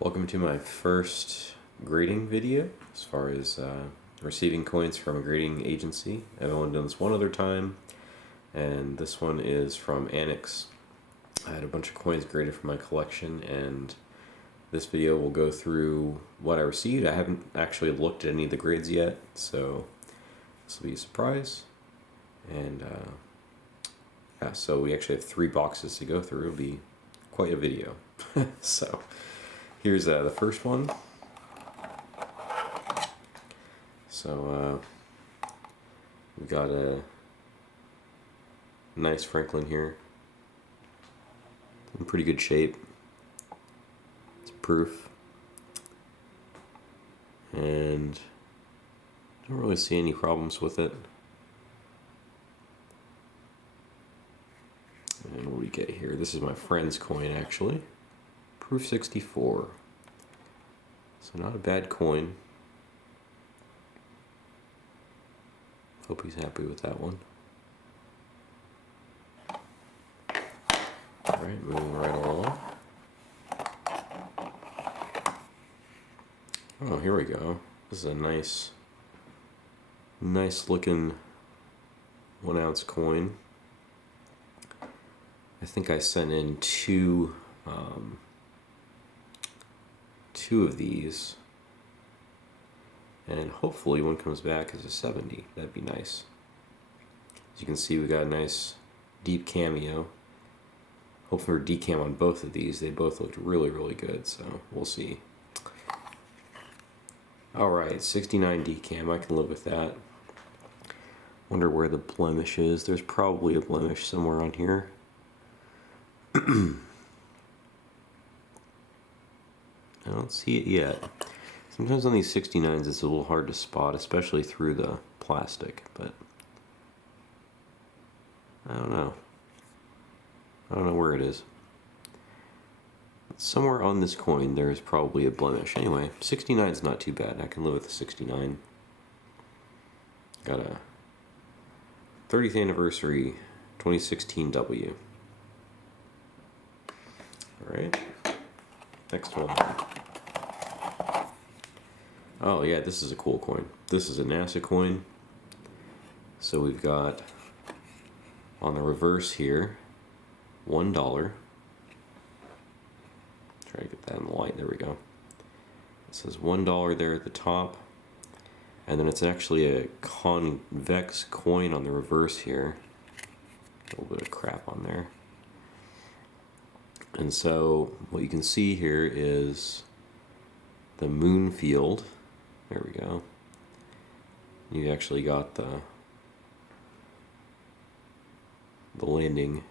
Welcome to my first grading video as far as receiving coins from a grading agency. I've only done this one other time, and this one is from ANACS. I had a bunch of coins graded from my collection, and this video will go through what I received. I haven't actually looked at any of the grades yet, so this will be a surprise. And yeah, so we actually have 3 boxes to go through. It'll be quite a video. So here's the first one. So we got a nice Franklin here, in pretty good shape. It's proof, and I don't really see any problems with it. And what do we get here? This is my friend's coin, actually. Proof 64. So not a bad coin. Hope he's happy with that one. Alright, moving right along. Oh, here we go. This is a nice looking 1 ounce coin. I think I sent in two of these, and hopefully one comes back as a 70. That'd be nice. As you can see, we got a nice deep cameo. Hopefully for decam on both of these. They both looked really good, so we'll see. Alright, 69 decam, I can live with that. Wonder where the blemish is. There's probably a blemish somewhere on here. I don't see it yet. Sometimes on these 69s it's a little hard to spot, especially through the plastic, but I don't know. I don't know where it is. Somewhere on this coin there is probably a blemish. Anyway, 69 is not too bad. I can live with the 69. Got a 30th anniversary 2016 W. Alright, next one. Oh yeah, this is a cool coin. This is a NASA coin. So we've got, on the reverse here, $1. Try to get that in the light, there we go. It says $1 there at the top, and then it's actually a convex coin on the reverse here. A little bit of crap on there. And so what you can see here is the moon field. There we go. You actually got the landing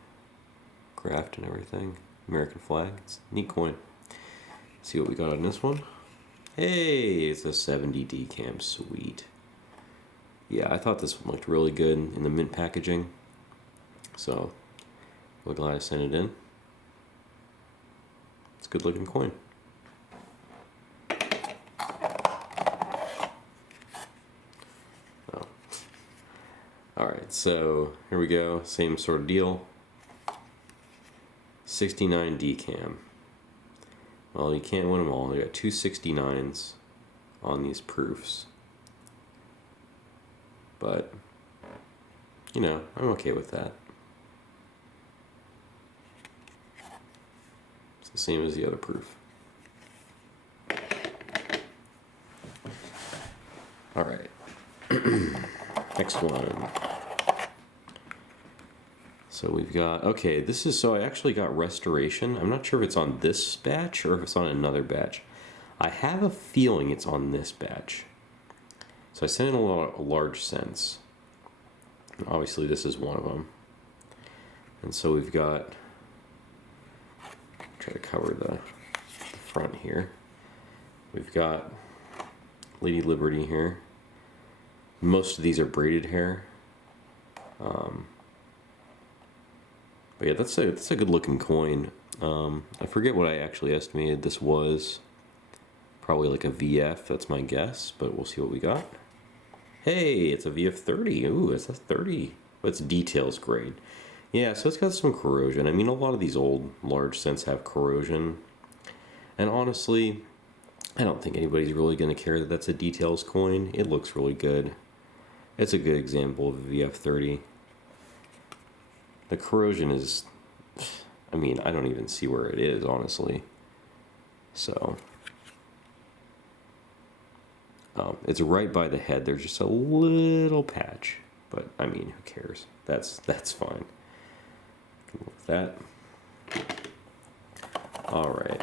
craft and everything. American flag. It's a neat coin. Let's see what we got on this one. Hey, it's a 70 decam. Sweet. Yeah, I thought this one looked really good in the mint packaging. So we're glad I sent it in. It's a good looking coin. Oh. Alright, so here we go. Same sort of deal. 69 decam. Well, you can't win them all. You got 2 69s on these proofs. But, you know, I'm okay with that. It's the same as the other proof. Alright. Next one. So we've got, okay, this is, so I actually got restoration. I'm not sure if it's on this batch or if it's on another batch. I have a feeling it's on this batch. So I sent in a lot of large cents. Obviously this is one of them. And so we've got, try to cover the front here. We've got Lady Liberty here. Most of these are braided hair. But yeah, that's a good looking coin. I forget what I actually estimated this was. Probably like a VF, that's my guess, but we'll see what we got. Hey, it's a VF 30. Ooh, it's a 30. It's details grade. Yeah, so it's got some corrosion. I mean, a lot of these old large cents have corrosion. And honestly, I don't think anybody's really going to care that that's a details coin. It looks really good. It's a good example of a VF30. The corrosion is, I mean, I don't even see where it is, honestly. So, it's right by the head. There's just a little patch, but I mean, who cares? That's fine. With that. All right,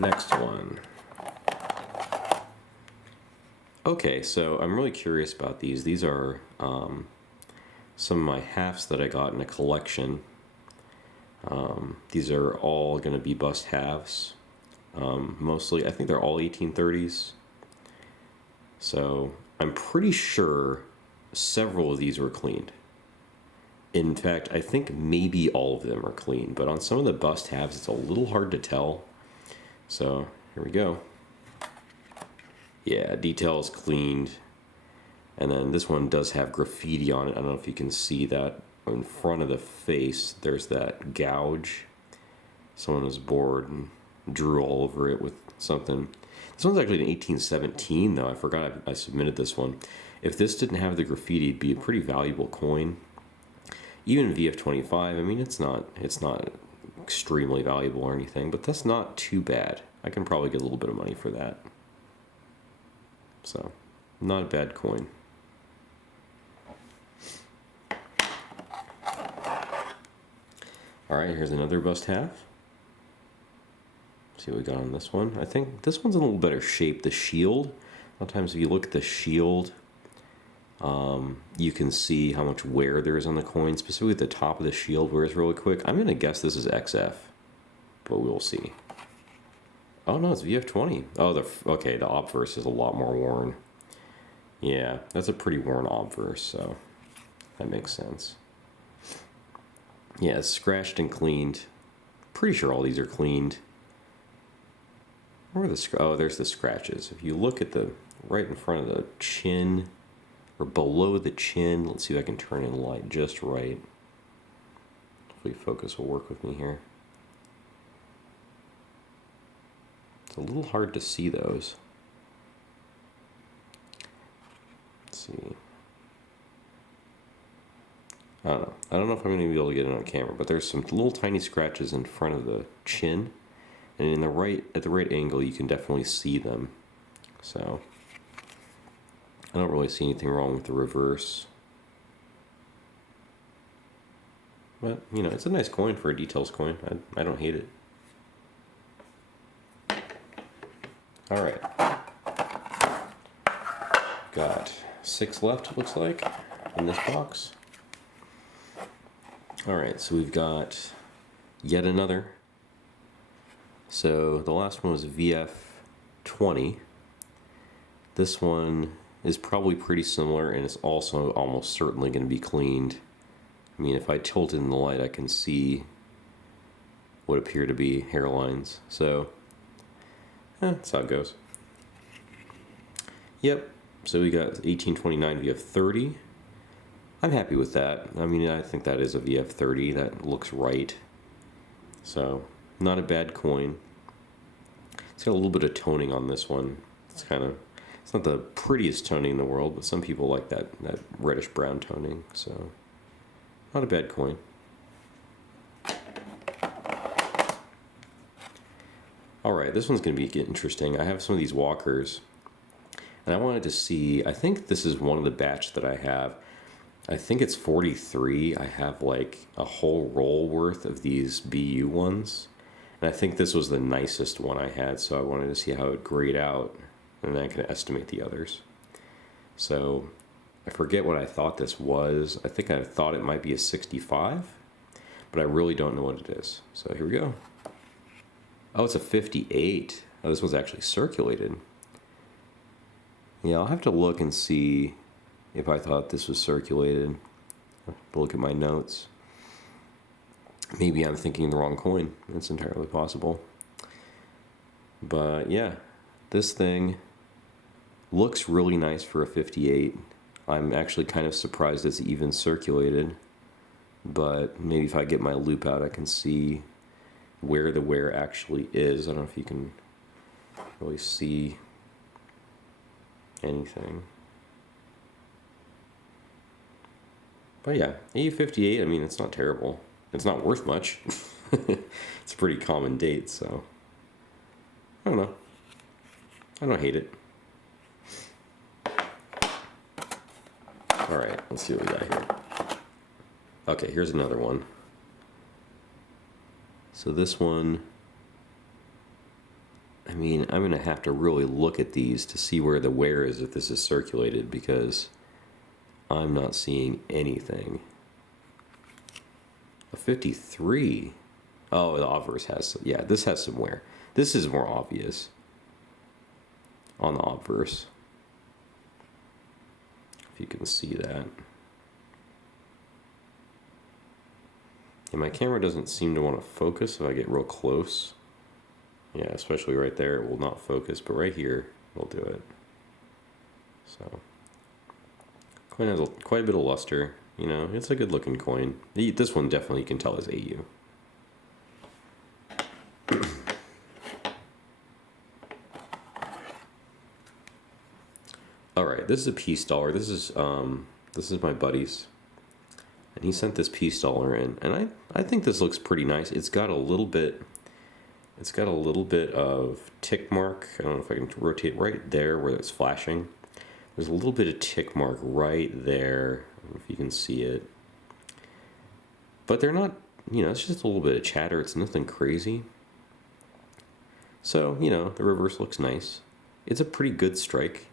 next one. Okay, so I'm really curious about these. These are some of my halves that I got in a collection. These are all going to be bust halves. Mostly, I think they're all 1830s. So I'm pretty sure several of these were cleaned. In fact, I think maybe all of them are clean, but on some of the bust halves, it's a little hard to tell. So here we go. Yeah, details cleaned. And then this one does have graffiti on it. I don't know if you can see that. In front of the face, there's that gouge. Someone was bored and drew all over it with something. This one's actually in 1817, though. I forgot I submitted this one. If this didn't have the graffiti, it'd be a pretty valuable coin. Even VF25, I mean, it's not extremely valuable or anything, but that's not too bad. I can probably get a little bit of money for that. So, not a bad coin. All right, here's another bust half. See what we got on this one. I think this one's in a little better shape. The shield, a lot of times if you look at the shield, you can see how much wear there is on the coin, specifically at the top of the shield wears really quick. I'm going to guess this is XF, but we'll see. Oh no, it's VF20. Oh, okay, the obverse is a lot more worn. Yeah, that's a pretty worn obverse, so that makes sense. Yeah, it's scratched and cleaned. Pretty sure all these are cleaned. Where are oh, there's the scratches. If you look at the right in front of the chin, or below the chin, let's see if I can turn in light just right. Hopefully focus will work with me here. It's a little hard to see those. Let's see. I don't know. I don't know if I'm going to be able to get it on camera, but there's some little tiny scratches in front of the chin, and in the at the right angle, you can definitely see them. So I don't really see anything wrong with the reverse. But, you know, it's a nice coin for a details coin. I don't hate it. All right. Got 6 left, looks like, in this box. All right, so we've got yet another. So the last one was VF20. This one is probably pretty similar, and it's also almost certainly going to be cleaned. I mean, if I tilt it in the light, I can see what appear to be hairlines. So, that's how it goes. Yep, so we got 1829 VF30. I'm happy with that. I mean, I think that is a VF30. That looks right. So, not a bad coin. It's got a little bit of toning on this one. It's not the prettiest toning in the world, but some people like that reddish brown toning. So, not a bad coin. All right, this one's going to be interesting. I have some of these walkers, and I wanted to see, I think this is one of the batch that I have. I think it's 43. I have like a whole roll worth of these BU ones. And I think this was the nicest one I had, so I wanted to see how it would grade out, and then I can estimate the others. So I forget what I thought this was. I think I thought it might be a 65, but I really don't know what it is. So here we go. Oh, it's a 58. Oh, this was actually circulated. Yeah, I'll have to look and see if I thought this was circulated. I'll have to look at my notes. Maybe I'm thinking the wrong coin. It's entirely possible. But yeah, this thing looks really nice for a 58. I'm actually kind of surprised it's even circulated. But maybe if I get my loop out, I can see where the wear actually is. I don't know if you can really see anything. But yeah, AU58, I mean, it's not terrible. It's not worth much. It's a pretty common date, so I don't know. I don't hate it. Alright, let's see what we got here. Okay, here's another one. So this one, I mean, I'm going to have to really look at these to see where the wear is if this is circulated, because I'm not seeing anything. A 53. Oh, the obverse has, yeah, this has some wear. This is more obvious on the obverse, if you can see that. And my camera doesn't seem to want to focus if I get real close. Yeah, especially right there, it will not focus, but right here, it'll do it. So, coin has quite a bit of luster. You know, it's a good looking coin. This one definitely you can tell is AU. All right, this is a peace dollar. This is my buddy's, and he sent this peace dollar in, and I think this looks pretty nice. It's got a little bit of tick mark. I don't know if I can rotate right there where it's flashing. There's a little bit of tick mark right there. I don't know if you can see it, but they're not. You know, it's just a little bit of chatter. It's nothing crazy. So, you know, the reverse looks nice. It's a pretty good strike.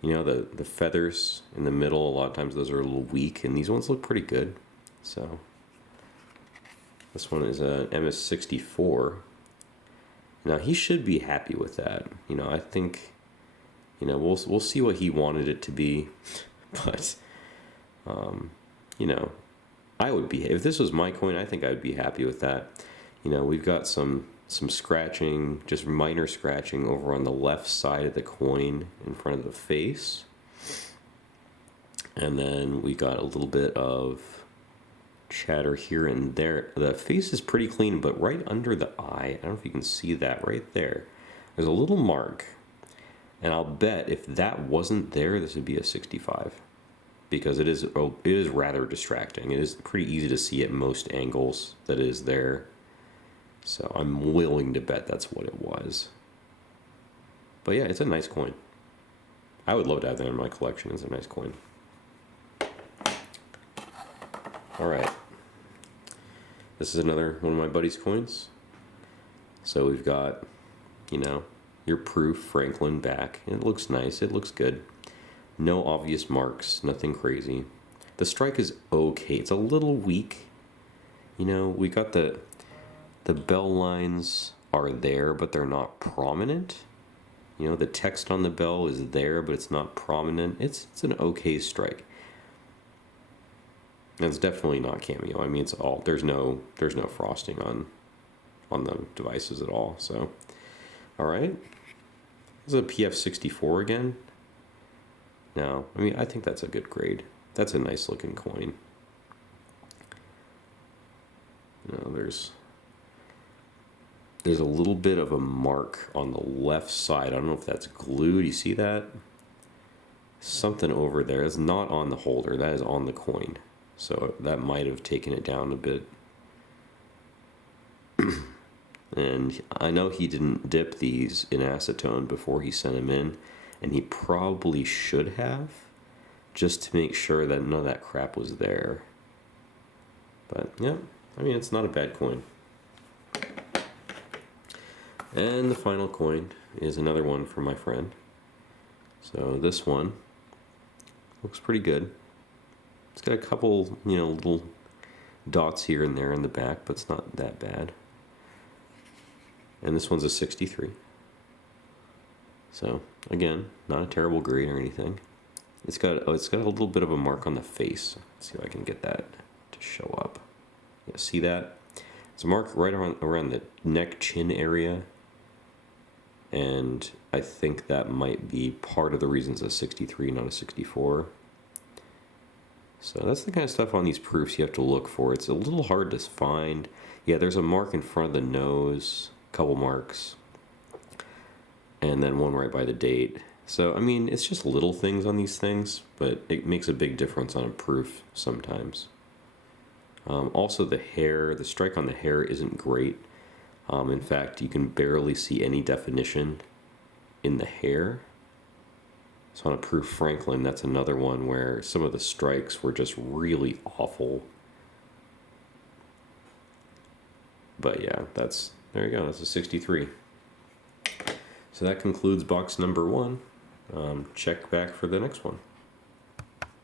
You know, the feathers in the middle, a lot of times those are a little weak, and these ones look pretty good. So, this one is a MS64. Now, he should be happy with that. You know, I think, you know, we'll see what he wanted it to be. But, you know, I would be, if this was my coin, I think I would be happy with that. You know, we've got some scratching, just minor scratching over on the left side of the coin in front of the face. And then we got a little bit of chatter here and there. The face is pretty clean, but right under the eye, I don't know if you can see that right there, there's a little mark. And I'll bet if that wasn't there, this would be a 65. Because it is rather distracting. It is pretty easy to see at most angles that it is there. So I'm willing to bet that's what it was. But yeah, it's a nice coin. I would love to have that in my collection. It's a nice coin. Alright. This is another one of my buddy's coins. So we've got, you know, your proof Franklin back. It looks nice. It looks good. No obvious marks. Nothing crazy. The strike is okay. It's a little weak. You know, we got the bell lines are there, but they're not prominent. You know, the text on the bell is there, but it's not prominent. It's an okay strike. And it's definitely not cameo. I mean, it's all there's no frosting on the devices at all. So, all right, this is a PF64 again. Now, I mean, I think that's a good grade. That's a nice looking coin. You know, there's a little bit of a mark on the left side. I don't know if that's glue. Do you see that? Something over there. It's not on the holder. That is on the coin. So that might have taken it down a bit. And I know he didn't dip these in acetone before he sent them in. And he probably should have, just to make sure that none of that crap was there. But yeah, I mean, it's not a bad coin. And the final coin is another one from my friend. So this one looks pretty good. It's got a couple, you know, little dots here and there in the back, but it's not that bad. And this one's a 63. So again, not a terrible grade or anything. It's got a little bit of a mark on the face. Let's see if I can get that to show up. Yeah, see that? It's a mark right around the neck chin area. And I think that might be part of the reason it's a 63, not a 64. So that's the kind of stuff on these proofs you have to look for. It's a little hard to find. Yeah, there's a mark in front of the nose, a couple marks. and then one right by the date. So, I mean, it's just little things on these things, but it makes a big difference on a proof sometimes. Also, the strike on the hair isn't great. In fact, you can barely see any definition in the hair. So on a proof Franklin, that's another one where some of the strikes were just really awful. But yeah, there you go, that's a 63. So that concludes box number 1. Check back for the next one.